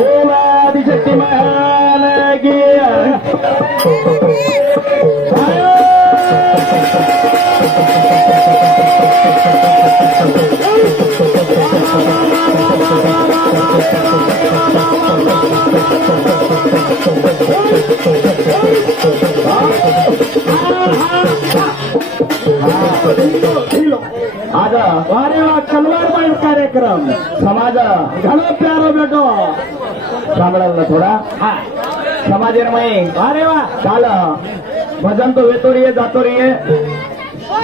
ओम आदिशक्ती महान की आज वारे वा कलवार माईन कार्यक्रम समाज घणो प्यारो बेटो सांभळायला थोडा समाजमय वारे वा काल भजन तो वेतोरिये जातोरिये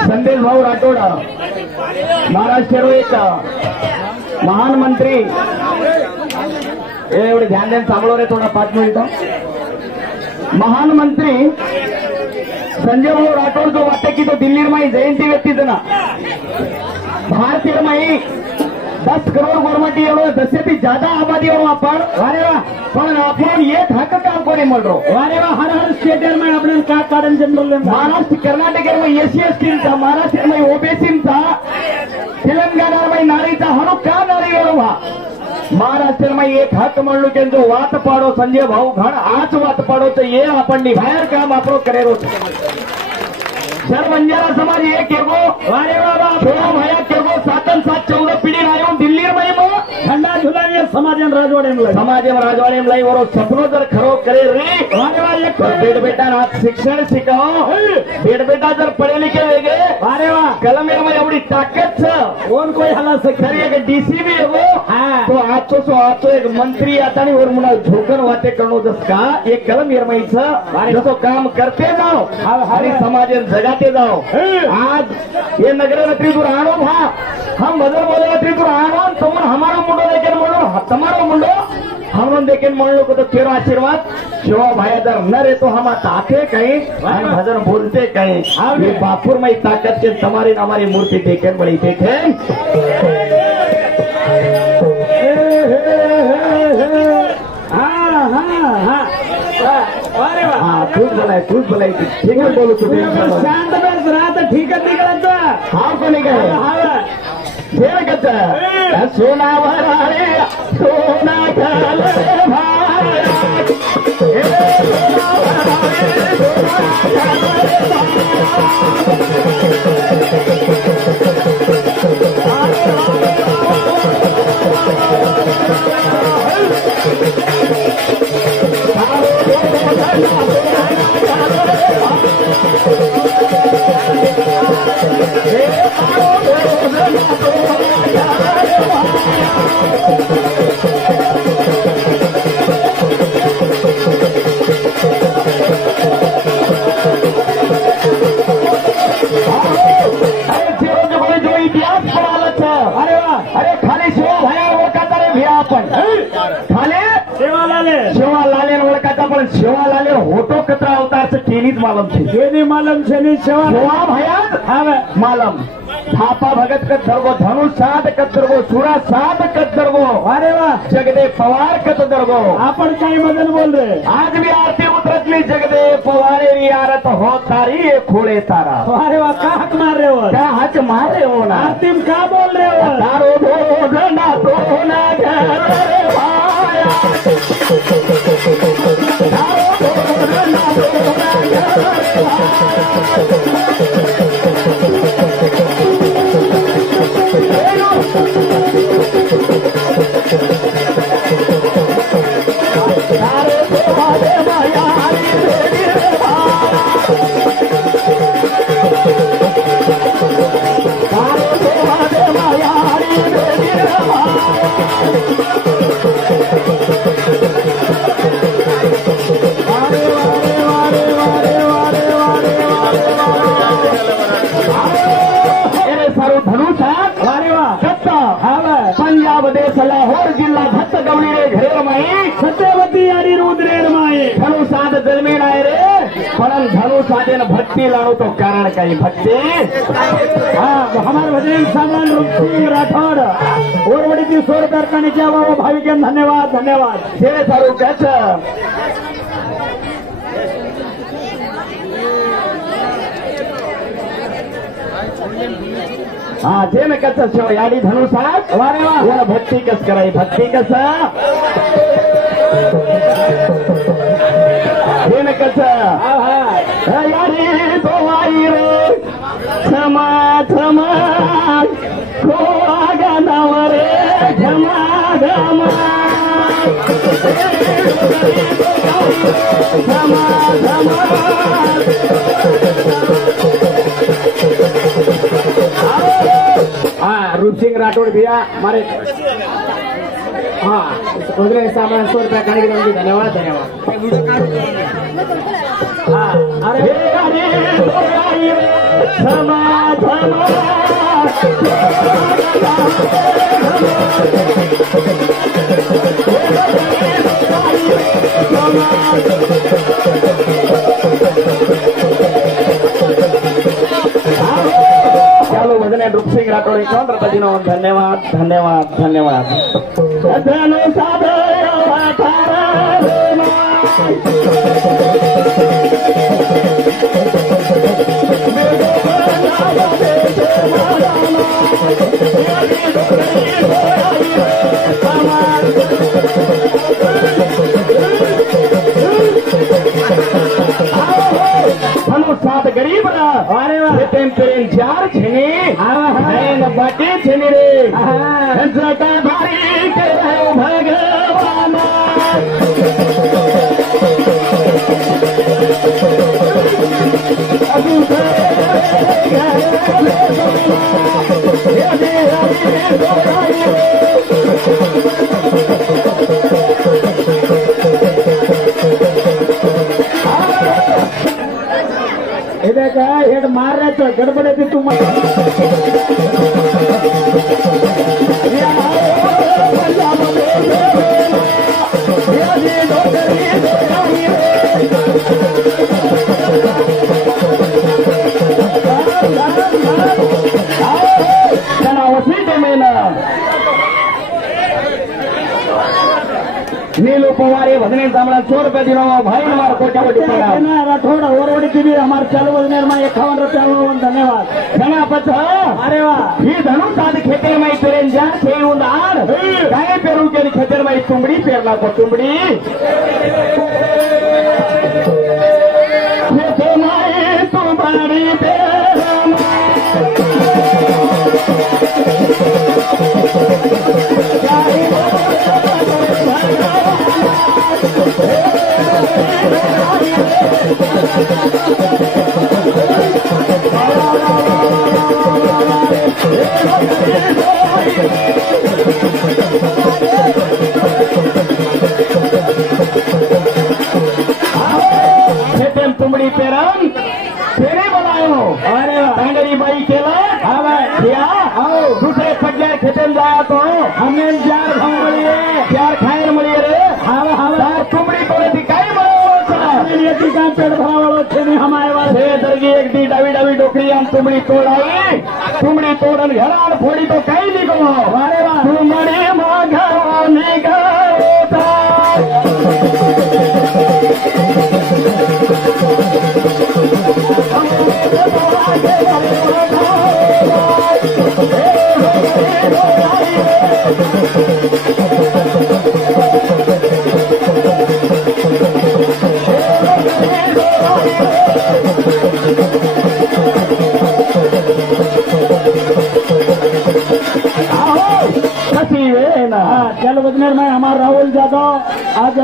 संदेश भाऊ राठोड महाराष्ट्र एक महान मंत्री एवढे ध्यान देऊन सांभळो रे थोडा 5 मिनिट महान मंत्री संजय भाऊ राठोड जो वाटते की तो दिल्ली में जयंती व्यक्ति ना भारतीय में 10 करोड़ गवर्नमेंट 10 से ज्यादा आबादी आपण वारे वा पण आपण एक हक काम कोणी म्हणतो वारे वा हर हर स्टेट में आपण का कारण जनरल महाराष्ट्र कर्नाटक में एससी एसटी महाराष्ट्र में ओबीसी तेलंगाना में नारीचा हणू का नारी वा महाराष्ट्र में एक हक म्हणलो की जो वाट पाडो संजय भाऊ घण आज वाट पाडो तो ये आपण बाहेर काम आपण करेलो सर बंजारा समाज एक एगो वारे बाबा थोड़ा भया केगो 7-7-14 पीढ़ी आयो दिल्ली में ठंडा झुलावे समाजन राजवाड़े में लाई और सपनो जर खरो करे रे वारे वा एक बेट बेटा ना शिक्षण सिखाओ बेट बेटा जर पढ़े लिखे वेगे वारे वा कलम में एवढी ताकत छ कोण कोई हला सके एक डीसी भी हो तो आज एक मंत्री आता नहीं और मुना झोकन वाते करणो जसका एक कलम में छ जसो काम करते जाओ हरी समाजन जगाते जाओ आज ये नगर नत्री दूर आनो भा हम बदल बोले नत्री दूर आनो तुम हमारा मुंडो लेकर बोलो तुम्हारा मुंडो हम देखें मान लो को तो तेरा आशीर्वाद शिवा भाई अगर न रहे तो हम आते कहीं भजन बोलते कहीं ये बापुर में ताकत के तुम्हारी हमारी मूर्ति देखें बड़ी देखें खूब बोलाय ठीक है बोलो शांत बस रात ठीक है निकलता हाँ को नहीं गए सोना भरारे सोना शिवालाले होटो कतरा अवतार केनीच मालम छे केनी मालम छे नी शिवा भयात हावे मालम थापा भगत कत दरगो धनु साध कत दरगो सुरा साध कत दरगो अरे वाह जगदे पवार कत दरगो आपण काय मदन बोल रे आज भी आरती उतरतली जगदे पवारे री आरत हो तारी ये खोळे तारा अरे वाह का हक मार रहे हो का हक मार रहे हो ना आरती में का बोल रहे हो तारो धो ना तो ना घर भाया लाहोर जिल्हा भक्त गवळी रे घरेर माई सत्यवती आणि रुद्रेर माई धनु साध जन्मेन आहे रे पण धनु साधेन भक्ती लाणू तो कारण काही भक्ती हमारे भजन सामान रुक्सिंग राठौड़ ओरवड़ी की सोर कारखाने क्या बाबा भाविकन धन्यवाद धन्यवाद हे सारू कैस हा जे न कसं शिव याडी धनुसात वारे वा भक्ती कस कराय भक्ती कस हे न कसं याडी तो आई रे क्षमा क्षमा खोळा गानावर क्षमा क्षमा क्षमा क्षमा हाँ रूपसिंह राठौड़ भैया हमारे हाँ गुजरे सामान 100 रुपया खाने के लिए धन्यवाद हाँ अरे क्षमा क्षमा चलो भजन रूपसिंह राठौड़ 51 रुपये धन्यवाद धन्यवाद धन्यवाद सात गरीब चार छेनी बाटे छेनी रे भारी भगवान हेड मार रहा तो गड़बड़े थी तुम नीलू पवार भजने सामना 100 रुपये दिनों भाई हमारा कोटा राठौड़ ओरवड़ी की भी हमारे चालू भजने में 51 रुपया धन्यवाद धना पच अरे वाह ही धनु साध खेतर में पेरेन जा खेळून काय पेरू केली खेतर में तुंबडी पेरला को तुंबडी खेते में तुंबडी तुमड़ी पेरन फेरे बनायो अरे टांगरी बाई केला दूसरे पग्यार खेतन जाया तो हमें जार मिलिए जार खाए मिलिए रे तुमड़ी तोड़े थी कई ठिकाण पेड़ भरावाड़ो छे हमारे वाले दरगी एक दी डावी डावी डोकरी हम तुमड़ी तोड़ाई तुमड़ी तोड़न घराड़ फोड़ी तो कई निकलो अरे वाह तुमड़ी माघा निकलो चलो बजनेर में हमारा राहुल जादव आज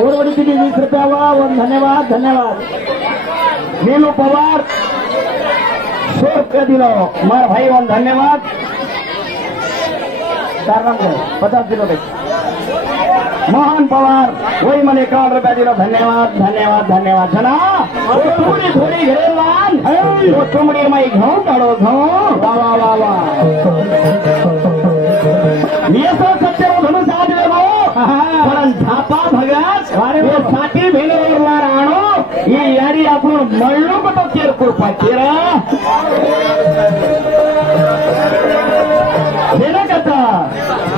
ओरवड़ी की 20 रुपया हुआ धन्यवाद धन्यवाद नीलू पवार 100 रुपया दिलो मार भाई वन धन्यवाद 50 दिलो मोहन पवार वही मैंने 51 रुपया दिलो धन्यवाद धन्यवाद धन्यवाद जना थोड़ी थोड़ी घेरेवान तो तुमड़ी में घऊ काढो घऊ वाह वाह वाह वाह ये तो सत्य धनु साथ पण झापा भगत साठी भेल आणो ये यारी आपण मळलो तो केरपूर पाचेर हे कथा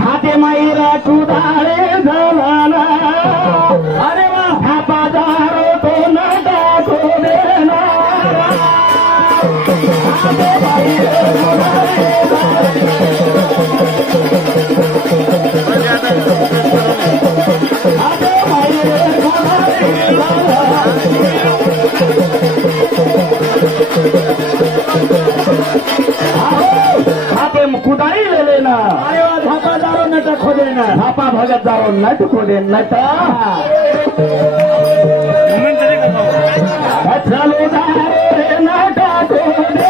हाते माईरा कुदाळे झाला अरे वा झापा दारो तो न टाको देना हाते माईरा प्रेम कुदाई ले ना अरे वा झापा दारो नट खोदे ना झापा भगत जाओ नट खोदे नट चालू रे नाटा खोदे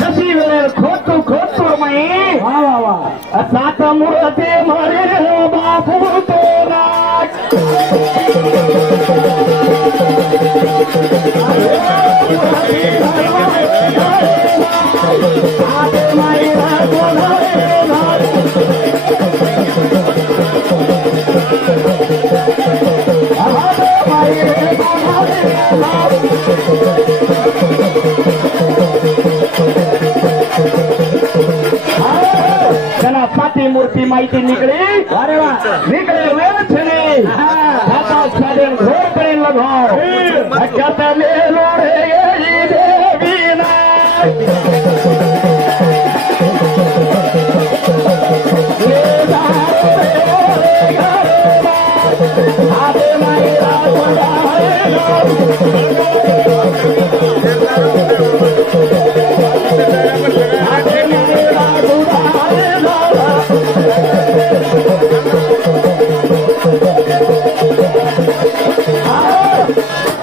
कशी वेळ खोटू खोटू माई वा वा वा सात मूर्ती मरे बापू तो नाट चला साती मूर्ती माहिती निकली अरे वा निकले वेळ छे आता साधन घोर करेन लगो कहता ले लो रे देवी ना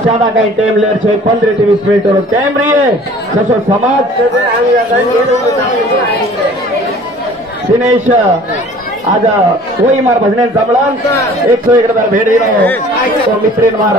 ज्यादा काही टाइम लेर છે 15-20 મિનિટ નો ટાઈમ રહીએ જસો સમાજ દિનેશ आज होई मार भजने जमला 101 भेट तो मित्रीन मार